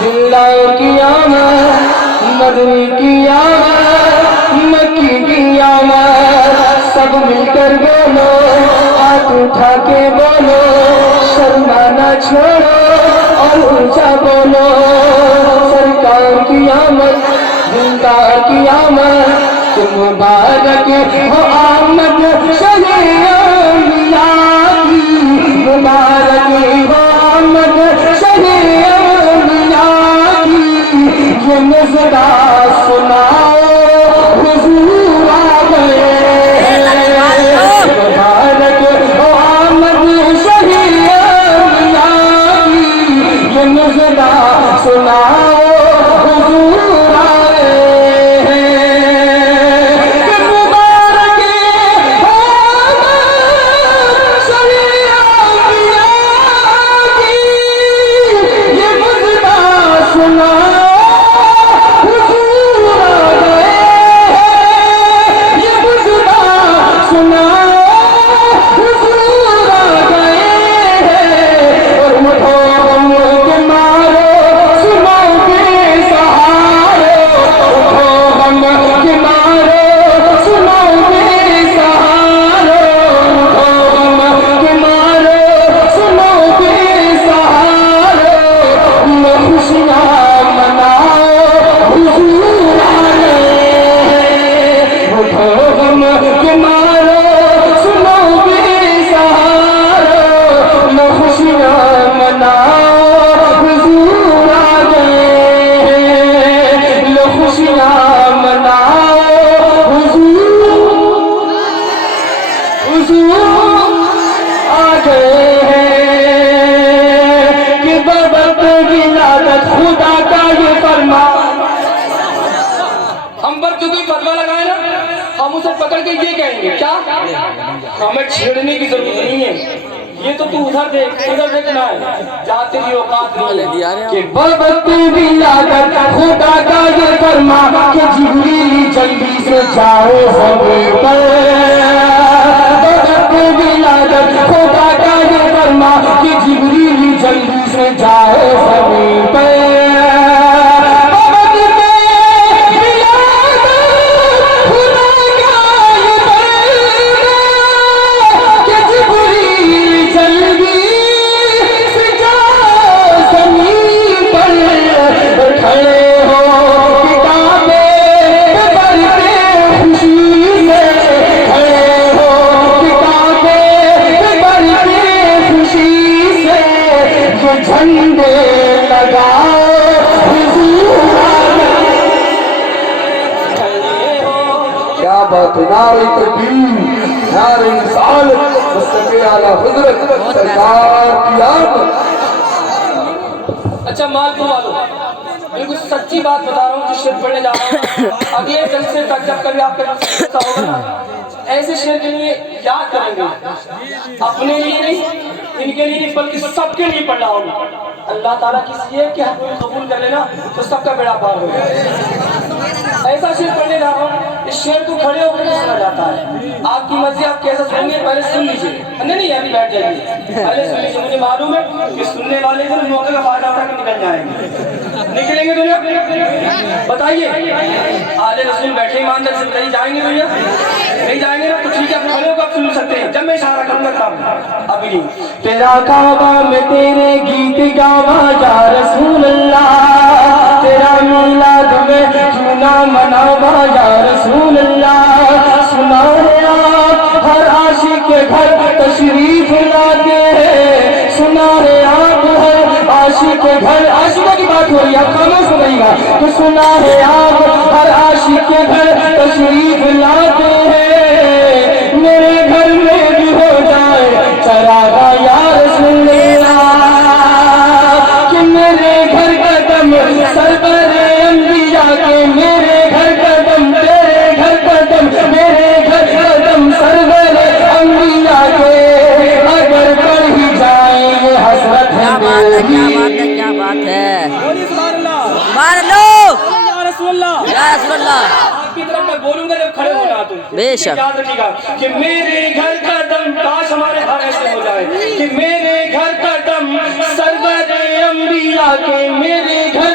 دلدار کی آمد، مدنی کی آمد، مکی کی آمد، سب مل کر بولو، ہاتھ اٹھا کے بولو، شرمانا چھوڑو اور اونچا بولو، سرکار کی آمد، دلدار کی آمد، تم مبارک ہو آمد شہید انبیاء کی، مبارک ہو آمد شہید انبیاء کی، یہ نظرہ سناؤ حضور آ گئے، مبارک ہو آمد شہید انبیاء کی، یہ نظرہ سناؤ حضور آ گئے، مبارک ہو آمد شہید انبیاء کی، یہ نظرہ سناؤ حضور آ گئے، یہ نظرہ سناؤ حضور آ گئے، اور اٹھو غم کے مارو سنو کے سہارے، اٹھو غم کے مارو سنو کے سہارے، اٹھو غم کے مارو سنو کے سہارے، یہ خوشیاں مناؤ حضور آ گئے، اٹھو غم کے مارو سنو کے سہارے، یہ خوشیاں مناؤ حضور آ گئے، یہ خوشیاں مناؤ حضور آ گئے ہیں، کہ بابت ولادت خدا کا یہ فرما، ہم پر جو کوئی فتویٰ لگائے نا ہم اسے پکڑ کے یہ کہیں گے کیا ہمیں چھیڑنے کی ضرورت نہیں ہے، یہ تو ادھر دیکھ ادھر دیکھنا ہے، جاتے ہی اوقات نہیں ہے کہ بابت ولادت خدا کا یہ فرما، کہ جبریل جلدی سے جاؤ زمین پر، بابت ولادت خدا کا یہ فرما، کہ جبریل جلدی سے جاؤ زمین پر، جھنڈے لگاؤ حضور آ گئے، کیا بات ہے، نعرہ تکبیر، نعرہ رسالت، مصطفی اعلیٰ حضرت سرکار کی آمد۔ اچھا مالکو والو بالکل سچی بات بتا رہا ہوں، جو شعر پڑھنے جا رہا ہوں اگلے جلسے تک جب کبھی آپ کا جلسہ ہوگا نا ایسے شعر کے لیے یاد کریں گے، اپنے لیے نہیں ان کے لیے نہیں بلکہ سب کے لیے پڑھنا ہوگا، اللہ تعالیٰ کسی یہ کہ ہم قبول کر لینا تو سب کا بیڑا پار ہوگا، ایسا شعر پڑھنے جا رہا ہوں، اس شعر کو کھڑے ہو کر سنا جاتا ہے، آپ کی مرضی آپ کیسا سنیں گے پہلے سن لیجئے، نہیں ابھی بیٹھ جائیے، پہلے سن لیجئے، مجھے معلوم ہے کہ سننے والے پھر موقع کا فائدہ اٹھا کے نکل جائیں گے، نکلیں گے دنیا بتائیے، آل رسول بیٹھے ایماندار سے کہیں جائیں گے دنیا نہیں جائیں گے نا، تو ٹھیک ہے آپ کھڑے ہو کر سن سکتے ہیں، جب میں اشارہ کروں گا تب ابھی تیرا کعبہ میں تیرے گیت گاوا یا رسول اللہ، تیرا میلاد میں کیوں نہ مناوا یا رسول اللہ، سنا ہے آپ ہر عاشق کے گھر تشریف لاتے ہیں، سنا ہے آپ ہر عاشق کے گھر، عاشقوں کی بات ہو رہی ہے آپ خاموش ہو گئی گا، تو سنا ہے آپ ہر عاشق کے گھر تشریف لاتے ہیں، میرے گھر میں بھی ہو جائے چراغا یا رسول اللہ، کہ میرے گھر کا دم سرور انبیاء کے، میرے گھر کا دم تیرے گھر کا دم، میرے گھر کا دم سرور انبیاء کے، اگر بڑھ ہی جائیں یہ حسرت ہے میری، کیا بات ہے، بولیے سبحان اللہ، سبحان اللہ، یا رسول اللہ، یا رسول اللہ، آپ کی طرف میں بولوں گا جب کھڑے ہونا تم بے شک، یاد رکھیے گا کہ میرے گھر کا دم، کاش ہمارے گھر ایسے ہو جائے کہ میرے گھر کا دم سرور انبیاء کے، میرے گھر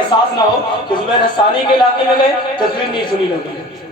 احساس نہ ہو کہ زبیر حسانی کے علاقے میں گئے تصویر نہیں سنی لوگوں